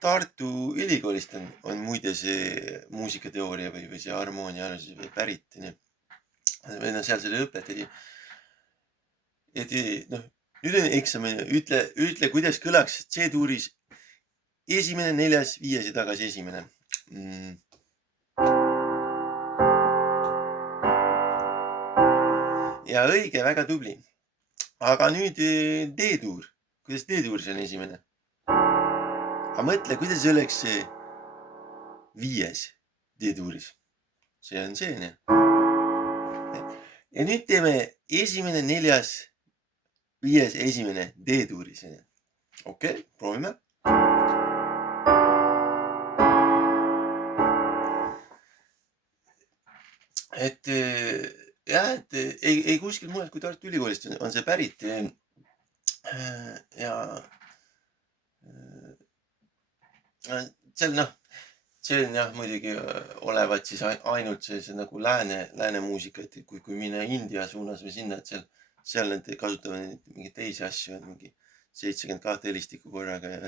Tartu Ülikoolist on muide see muusikateooria või see harmooniaanalüüs pärit, nii. Või noh, seal selle õpetati. Et noh, nüüd on eksamine, ütle, kuidas kõlaks C-tuuris esimene, neljas, viies ja tagasi esimene. Ja õige, väga tubli. Aga nüüd D-tuur. Kuidas D-tuuris on esimene? Aga mõtle, kuidas oleks see viies D-tuuris. See on see, nii. Ja nüüd teeme esimene, neljas, viies, esimene D-tuuris. Okei, proovime. Et jah, et ei kuskil mujal kui Tartu Ülikoolist on see pärit. Ja seal noh, see on jah muidugi olevat siis ainult see nagu lääne muusika, et kui minna India suunas või sinna, et seal nad kasutavad mingeid teisi asju, mingi 72 helistikku korraga ja